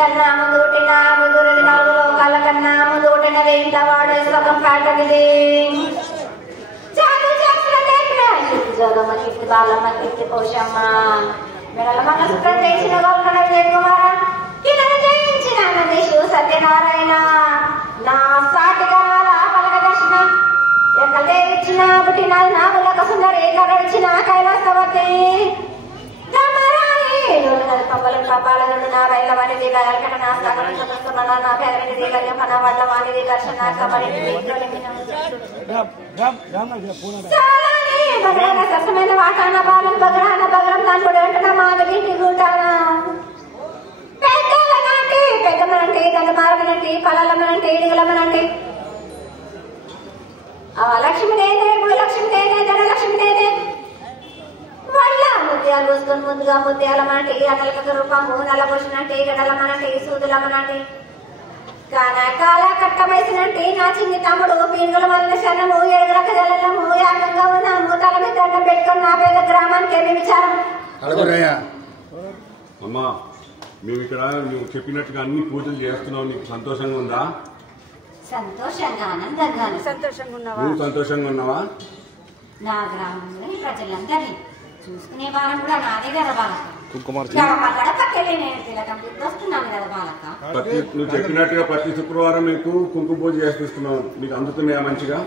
కన్నా ముందుటిన ముదురు నాలుగు లోకాల కన్నా ముందుటిన వేంట వాడు సగం కాటగిది చాలు చేసిన నేర్పిన జగమ కిట్టి బాలమ్మ కిట్టి పోషమ్మ మెడల మనసుతో చేసిన గొప్పన కుమార కిలను జయించిన నందీశు సత్యనారాయణ నా సాటిగా పలక దర్శన ఎక్కలేచ్చిన పుట్టిన నాగులకు సుందరి కరడిచిన కైలాసవతి పబ్బలం కపాలను నా బయల వాణిది కలకట నా సకలం చూస్తున్నా నా పేరని దిగలిన పన వడ్ల వాణిది దర్శన కబడి సరసమైన వాటాన బాలం బగ్రాన బగ్రం దాని వెంటనే మాదిరింటి గుంటాన పెద్దలనంటే పెద్దమనంటే గంధమారమనంటే పలాలమనంటే ఇడుగులమనంటే లక్ష్మీదేనే భూలక్ష్మీదేనే ధనలక్ష్మీదేనే వాళ్ళ ముత్యాలు చూసుకొని ముందుగా ముత్యాలమనంటే అతలక రూపము నల్లబోసినంటే గడలమనంటే సూదులమనంటే కాల కట్టమేసినంటే నా చిన్ని తమ్ముడు పీనుగుల వల్ల శరణము ఎడుగులకు జలము యాగంగా ఉన్న మూతల మీద దండం పెట్టుకుని నా పేద గ్రామానికి ఏమి విచారం అమ్మా మేము ఇక్కడ నువ్వు చెప్పినట్టుగా అన్ని పూజలు చేస్తున్నావు నీకు సంతోషంగా ఉందా సంతోషంగా ఆనందంగా నువ్వు సంతోషంగా ఉన్నావా నా గ్రామంలోని ప్రజలందరినీ చూసుకునే వారం కూడా నాదే కదా బాలక నువ్వు చెప్పినట్టుగా ప్రతి శుక్రవారం నీకు కుంకుమ పూజ చేస్తున్నావు నీకు అందుతున్నాయా మంచిగా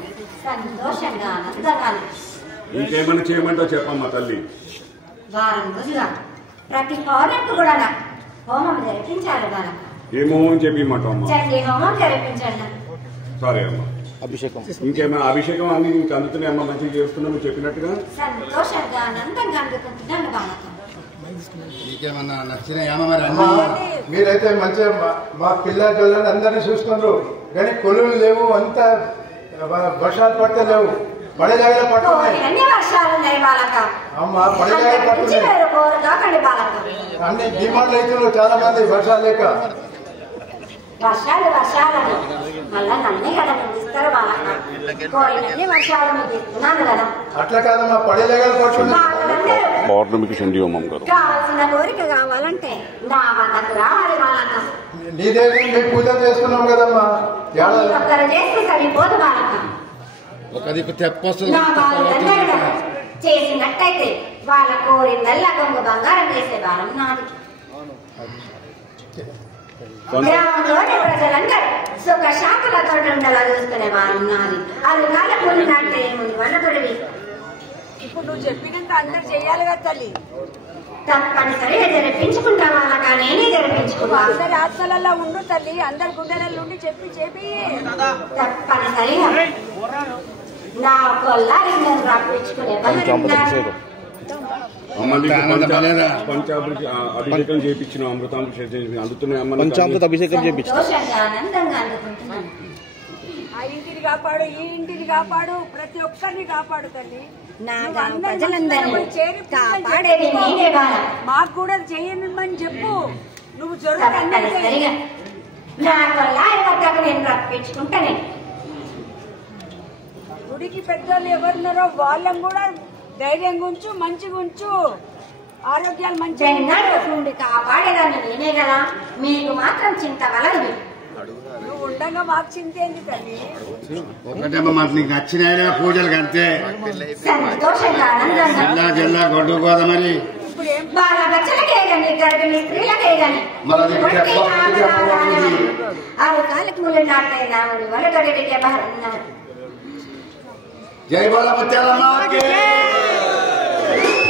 సంతోషంగా ఆనందంగా ఇంకేమైనా చేయమంటావు చెప్పమ్మా తల్లి వారం రోజుగా ప్రతి పౌరులకు కూడా హోమం జరిపించాలి బాలక ఏ హోమం చెప్పమంటావు చండీ హోమం జరిపించండి సరే అమ్మా అభిషేకం ఇంకేమైనా అభిషేకం అన్ని నీకు అందుతున్నాయి అమ్మ మంచిగా చేస్తున్నావు నువ్వు చెప్పినట్టుగా సంతోషంగా ఆనందంగా అందుకుంటున్నాను బాలక మీకేమన్నా నచ్చినాయా మరి అన్ని మీరైతే మంచిగా మా పిల్లలు అందరినీ చూస్తున్నారు కానీ కొలువులు లేవు అంత వర్షాలు పడితే లేవు పడేలాగా పడుతున్నాయి అమ్మా పడేలాగా పడుతున్నాయి అన్ని డిమాండ్లు అవుతున్నారు చాలా మంది వర్షాలు లేక వర్షాలు వర్షాలని మళ్ళా నన్నే కదా ఇస్తారు వాళ్ళకి వర్షాలు మీకు ఇస్తున్నాను కదా అట్లా కాదమ్మా పడేలాగా కావాల్సిన కోరిక కావాలంటే నా వద్దకు రావాలి వాళ్ళకు నీదేవి మేము పూజ చేసుకున్నాం కదమ్మా ఒక్కరు చేస్తే సరిపోదు వాళ్ళకు చేసినట్టయితే వాళ్ళ కోరిందల్లా కొంగు బంగారం చేసే వాళ్ళం నాది గ్రామంలోని ప్రజలందరూ సుఖ శాంతులతో ఉండలా చూసుకునే వారు నాది అది కాల కూలినంటే ముందు వండతొడివి ఇప్పుడు నువ్వు చెప్పినంత అందరు చెయ్యాలి కదా తల్లి తప్పనిసరిగా జరిపించుకుంటా వాళ్ళక నేనే జరిపించుకుంటా అందరి ఆత్మలలో ఉండు తల్లి అందరి గుండెలలో ఉండి చెప్పి తప్పనిసరిగా నా కొల్లారి నేను రప్పించుకునే అభిషేకం చేయించిన అమృతాభిషేకం అందుతున్నాయి పంచామృత అభిషేకం చేయించిన ఆనందంగా అందుకుంటున్నాను ఆ ఇంటిని కాపాడు ఈ ఇంటిని కాపాడు ప్రతి ఒక్కరిని కాపాడు తల్లి మాకు కూడా చేయమని చెప్పు నువ్వు గుడికి పెద్దోళ్ళు ఎవరున్నారో వాళ్ళని కూడా ధైర్యంగా ఉంచు మంచిగా ఉంచు ఆరోగ్యాలు మంచిగా కాపాడేదాన్ని నేనే కదా మీకు మాత్రం చింత వలదు నువ్వు ఉండగా మాకు చింత ఏంటి తల్లి ఒకటేమో మాకు నీకు నచ్చినాయా పూజలు అంతే సంతోషంగా జిల్లా జిల్లా కొట్టుకుపోదా మరి జై బాల ముత్యాలమ్మ